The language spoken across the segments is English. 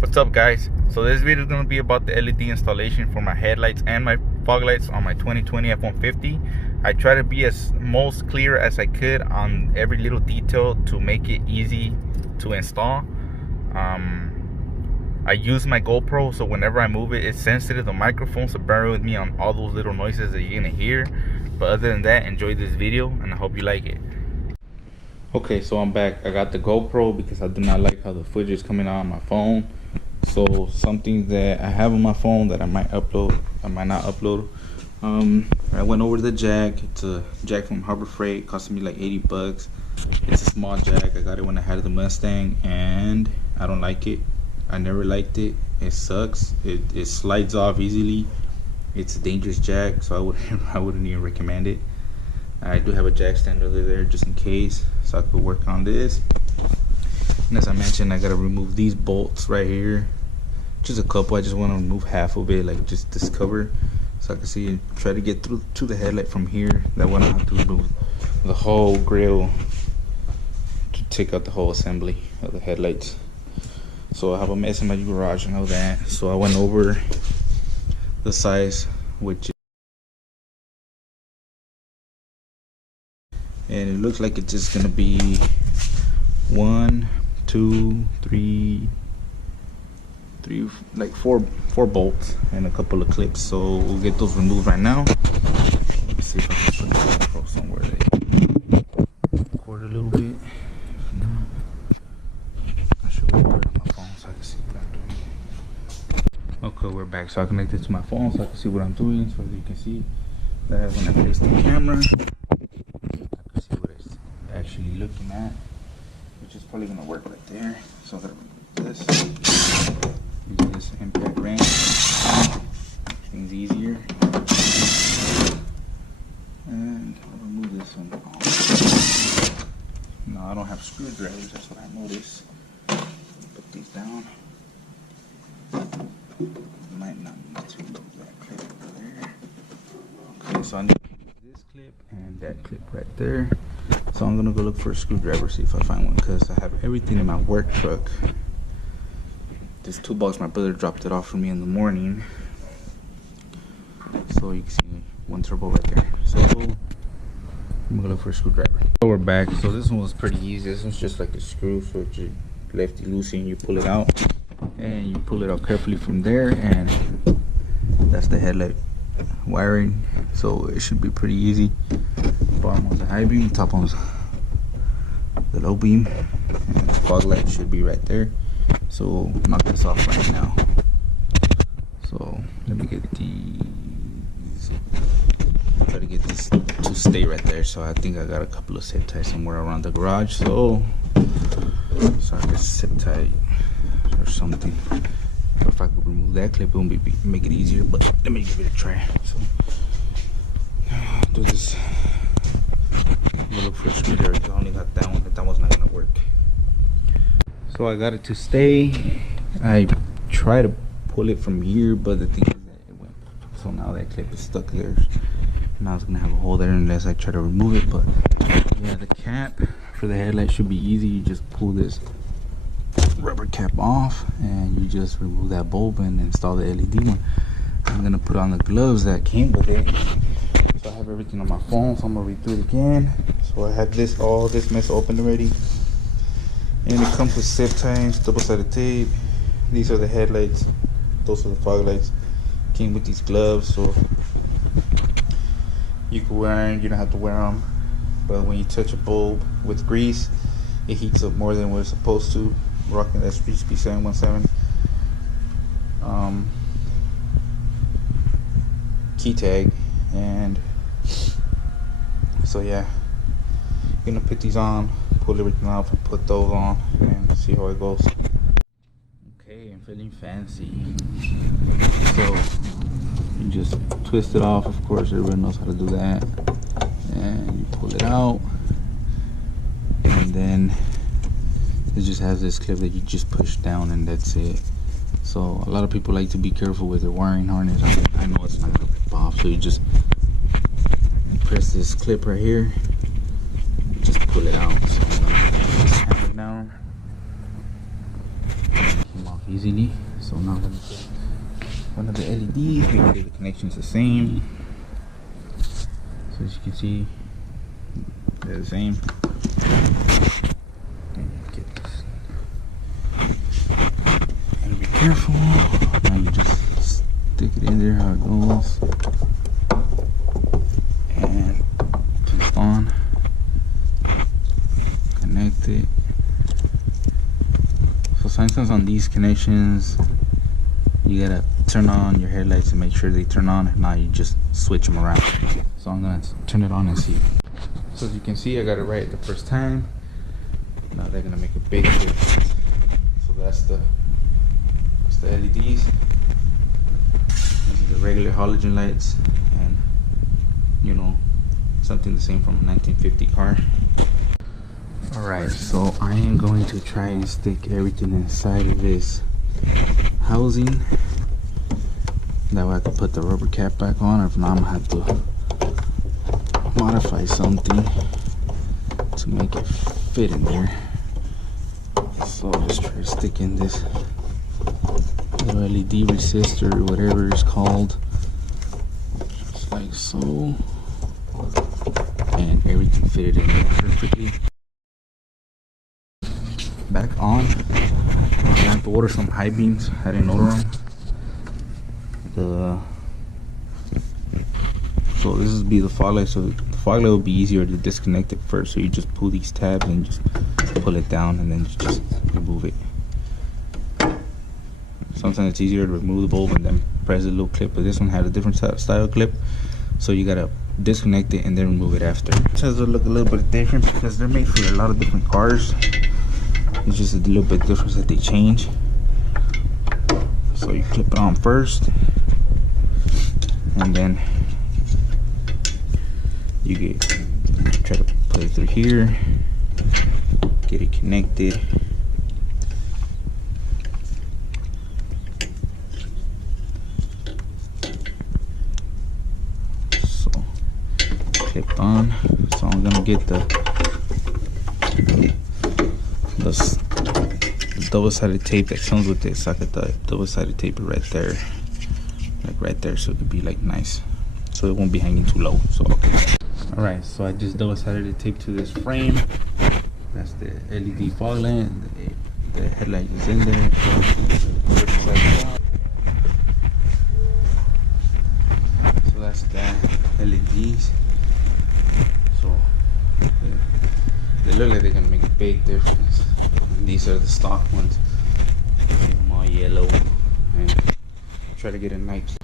What's up, guys? So this video is going to be about the LED installation for my headlights and my fog lights on my 2020 F-150. I try to be as most clear as I could on every little detail to make it easy to install. I use my GoPro, so whenever I move it, it's sensitive to the microphone, so bear with me on all those little noises that you're gonna hear. But other than that, enjoy this video and I hope you like it. Okay, so I'm back. I got the GoPro because I do not like how the footage is coming out on my phone. So something that I have on my phone that I might upload, I might not upload. I went over the jack. It's a jack from Harbor Freight. It cost me like 80 bucks. It's a small jack. I got it when I had the Mustang and I don't like it. I never liked it. It sucks. It slides off easily. It's a dangerous jack, so I wouldn't even recommend it. I do have a jack stand over there just in case, so I could work on this. And as I mentioned, I gotta remove these bolts right here. Just a couple. I just want to remove half of it, like just this cover, so I can see and try to get through to the headlight from here. That way I don't have to remove the whole grill to take out the whole assembly of the headlights. So I have a mess in my garage, I know that. So I went over the size, which is, and it looks like it's just gonna be 1, 2, 3, like four bolts and a couple of clips. So we'll get those removed right now. Let's see if I can put the GoPro somewhere they record a little bit. I should record on my phone so I can see what I'm doing. Okay, we're back. So I connected to my phone so I can see what I'm doing. So you can see that when I place the camera, I can see what it's actually looking at, which is probably gonna work right there. So I'm gonna remove this. Use this impact wrench. Things easier. And I'll remove this one. No, I don't have screwdrivers. That's what I noticed. Put these down. Might not need to remove that clip over there. Okay, so I need this clip and that clip right there. So I'm gonna go look for a screwdriver, see if I find one, because I have everything in my work truck. This toolbox, my brother dropped it off for me in the morning. So you can see one turbo right there. So I'm gonna look for a screwdriver. So we're back. So this one was pretty easy. This one's just like a screw, so you lefty loosey and you pull it out. And you pull it out carefully from there, and that's the headlight wiring. So it should be pretty easy. Bottom one's the high beam, top one's the low beam, and the fog light should be right there. So knock this off right now. So let me get these. Try to get this to stay right there. So I think I got a couple of zip ties somewhere around the garage. So I can zip tie or something. If I could remove that clip, it would make it easier. But let me give it a try. So I'll do this. I'm gonna look for a screwdriver. I only got that one, but that one's not gonna work. So I got it to stay. I try to pull it from here, but the thing is that it went. So now that clip is stuck there. Now it's gonna have a hole there unless I try to remove it. But yeah, the cap for the headlight should be easy. You just pull this rubber cap off and you just remove that bulb and install the LED one. I'm gonna put on the gloves that came with it. So I have everything on my phone, so I'm gonna read through it again. So I had all this mess open already. And it comes with zip ties, double-sided tape. These are the headlights. Those are the fog lights. Came with these gloves, so you can wear them. You don't have to wear them. But when you touch a bulb with grease, it heats up more than what it's supposed to. Rocking that SPC 717. Key tag, and so yeah, you're gonna put these on, pull everything off, and put those on, and see how it goes. Okay, I'm feeling fancy. So you just twist it off. Of course, everyone knows how to do that. And you pull it out, and then it just has this clip that you just push down, and that's it. So a lot of people like to be careful with their wiring harness. I know it's not gonna rip off, so you just press this clip right here, just pull it out. So I'm gonna hammer it down. Came off easily. So now let me get one of the LEDs, make sure the connection's the same. So as you can see, they're the same. Get this. Gotta be careful. Now you just stick it in there how it goes. And twist on. Connect it. So sometimes on these connections, you gotta turn on your headlights and make sure they turn on. If not, you just switch them around. So I'm gonna turn it on and see. So as you can see, I got it right the first time. Now they're gonna make a big difference. So that's the LEDs. These are the regular halogen lights, and you know, something the same from a 1950 car. Alright, so I am going to try and stick everything inside of this housing. That way I can put the rubber cap back on, or if not, I'm gonna have to modify something to make it fit in there. So I'll just try to stick in this little LED resistor, or whatever it's called, just like so, and everything fitted in there perfectly. Back on, I have to order some high beams. I didn't order them. So this is be the fog light. So the fog light will be easier to disconnect it first. So you just pull these tabs and just pull it down, and then you just remove it. Sometimes it's easier to remove the bulb and then press the little clip, but this one had a different style clip, so you gotta disconnect it and then remove it after. It has to look a little bit different because they're made for a lot of different cars. It's just a little bit different that they change. So you clip it on first, and then you try to put it through here, get it connected. So clipped on. So I'm gonna get the double-sided tape that comes with it. So I got the double-sided tape right there, like right there, so it could be like nice, so it won't be hanging too low. So okay. All right, so I just double-sided the tape to this frame. That's the LED fog lamp. The headlight is in there. So that's that LEDs. So they look like they're gonna make a big difference. These are the stock ones. Keep them all yellow and try to get a nice.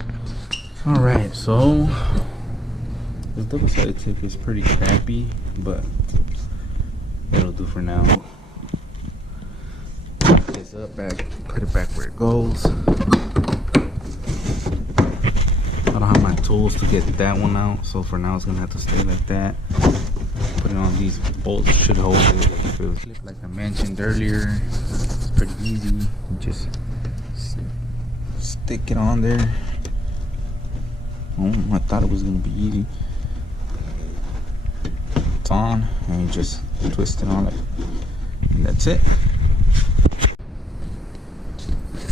All right, so this double-sided tape is pretty crappy, but it'll do for now. Put this up back, put it back where it goes. I don't have my tools to get that one out, so for now it's gonna have to stay like that. Put it on these bolts, should hold it. If it was like I mentioned earlier, it's pretty easy. You just stick it on there. Oh, I thought it was gonna be easy. It's on, and you just twist it on it, and that's it.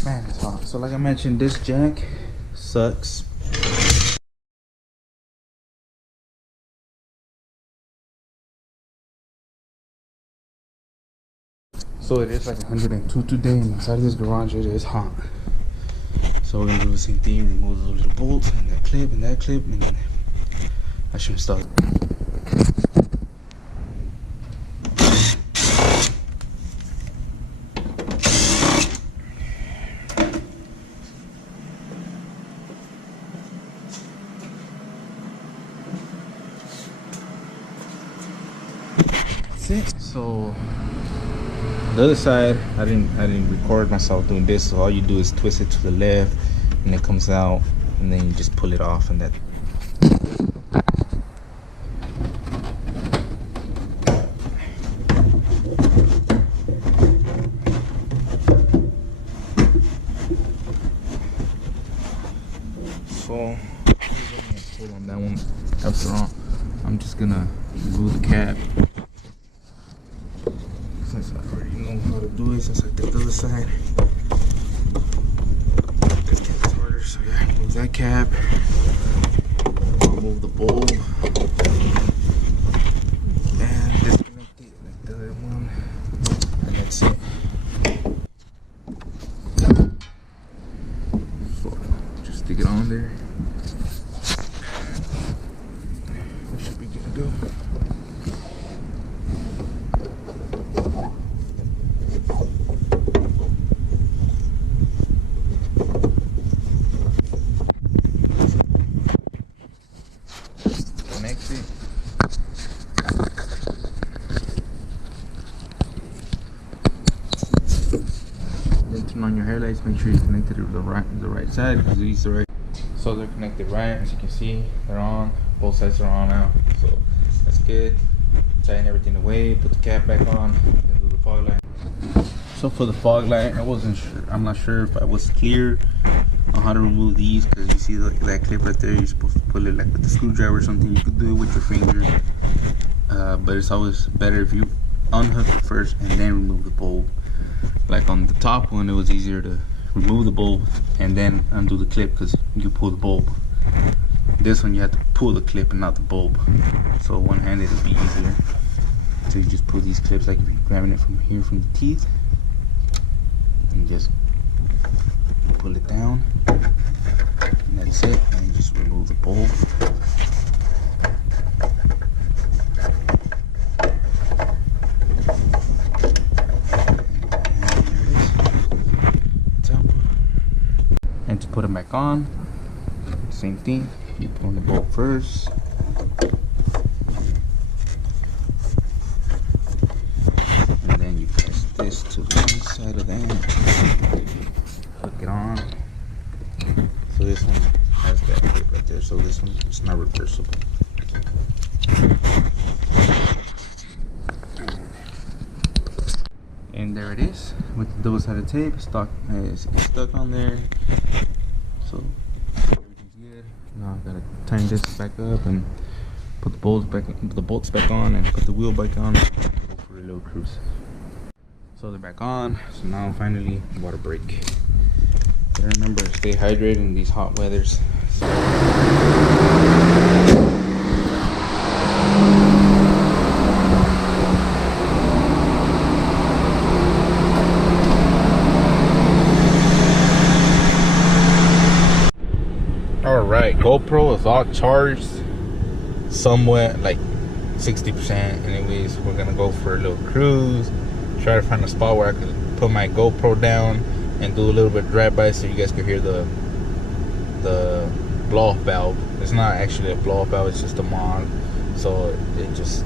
Man, it's hot. So like I mentioned, this jack sucks. So it is like 102 today, and inside this garage it is hot. So we're gonna do the same thing, remove those little bolts and that clip, and then I should install it. That's it. So the other side, I didn't record myself doing this, so all you do is twist it to the left and it comes out, and then you just pull it off, and that. So hold on that one. After all, I'm just gonna remove the cap. Since I already know how to do it, since I did the other side, that cap, remove the bulb, and disconnect it like the other one, and that's it. So just stick it on there. That should be good to go. Connect it. Then turn on your headlights. Make sure you connected it to the right side, because these are right. So they're connected right, as you can see. They're on. Both sides are on now. So that's good. Tighten everything away. Put the cap back on. Then do the fog light. So for the fog light, I wasn't sure. I'm not sure if I was clear on how to remove these, because you see that clip right there. You're supposed to pull it like with a screwdriver or something. You could do it with your finger, but it's always better if you unhook it first and then remove the bulb. Like on the top one, it was easier to remove the bulb and then undo the clip, because you pull the bulb. This one you have to pull the clip and not the bulb. So one-handed it'll be easier. So you just pull these clips like if you're grabbing it from here from the teeth, and just pull it down, and that's it. And you just remove the bulb. And to put it back on, same thing. You put on the bulb first. And then you press this to the inside of the end. Hook it on. So this one has that clip right there. So this one is not reversible. And there it is with the double-sided tape. It's stuck on there. So everything's good. Now I gotta tighten this back up and put the bolts back on, and put the wheel back on. Go for a little cruise. So they're back on. So now finally water break. But remember, stay hydrated in these hot weathers. So alright, GoPro is all charged somewhat, like 60%. Anyways, we're gonna go for a little cruise, try to find a spot where I could put my GoPro down and do a little bit of drive-by so you guys could hear the blow-off valve. It's not actually a blow-off valve, it's just a mod, so it just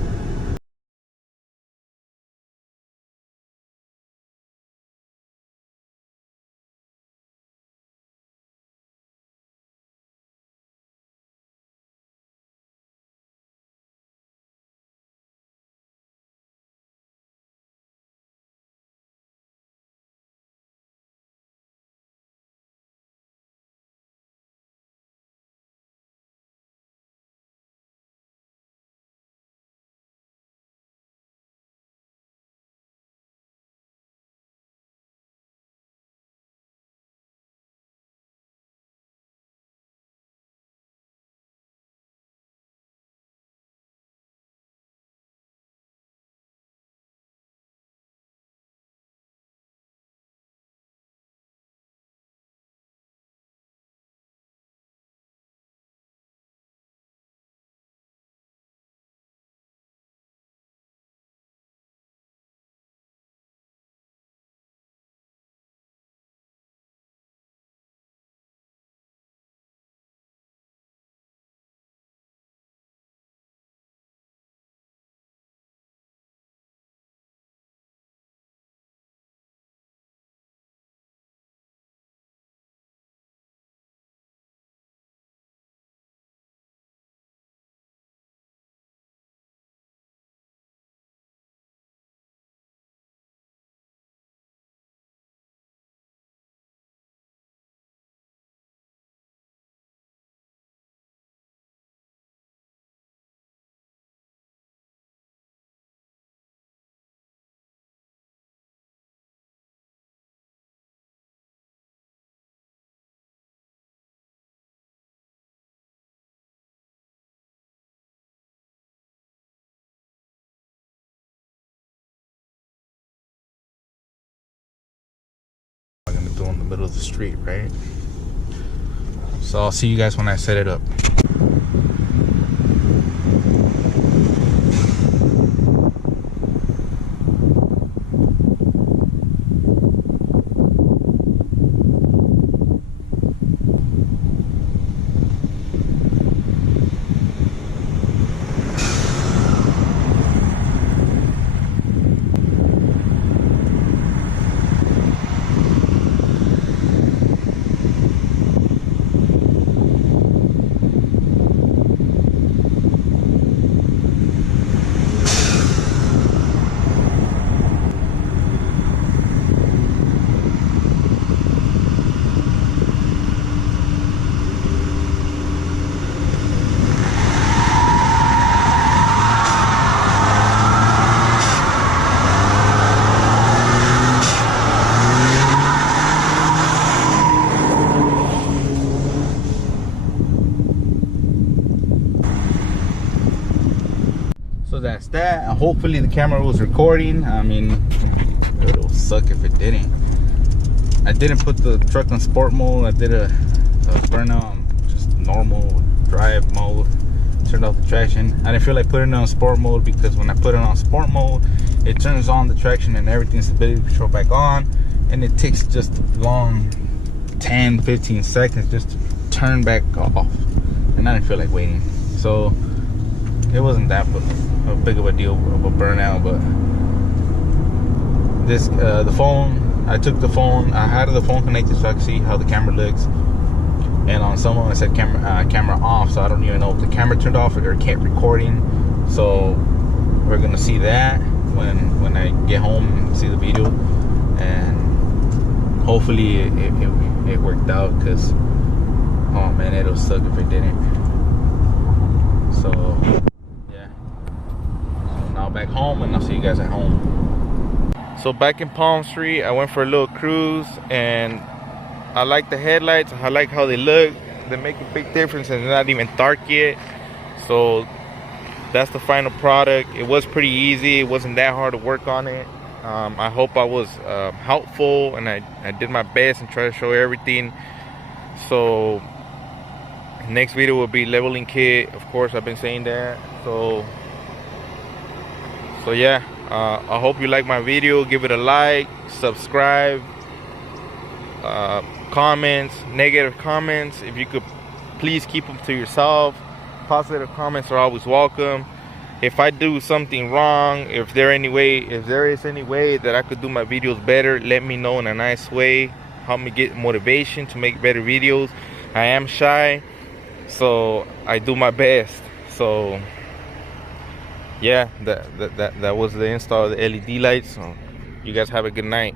middle of the street, right? So I'll see you guys when I set it up. So that's that. Hopefully the camera was recording. I mean, it'll suck if it didn't. I didn't put the truck on sport mode. I did a burnout on just normal drive mode. Turned off the traction. I didn't feel like putting it on sport mode because when I put it on sport mode, it turns on the traction and everything, stability control back on, and it takes just a long 10-15 seconds just to turn back off, and I didn't feel like waiting. So it wasn't that big of a deal of a burnout. But this the phone, I took the phone, I had the phone connected so I could see how the camera looks, and on some of them it said camera off, so I don't even know if the camera turned off or it kept recording. So we're gonna see that when I get home and see the video, and hopefully it worked out, because oh man, it'll suck if it didn't. So yeah, so now back home, and I'll see you guys at home. So back in Palm Street, I went for a little cruise, and I like the headlights. I like how they look. They make a big difference, and they're not even dark yet. So that's the final product. It was pretty easy. It wasn't that hard to work on it. I hope I was helpful, and I did my best and try to show everything. So next video will be leveling kit. Of course, I've been saying that. So yeah, I hope you like my video. Give it a like, subscribe, comments, negative comments, if you could please keep them to yourself. Positive comments are always welcome. If I do something wrong, if there is any way that I could do my videos better, let me know in a nice way. Help me get motivation to make better videos. I am shy, so I do my best. So yeah, that was the install of the LED lights. So you guys have a good night.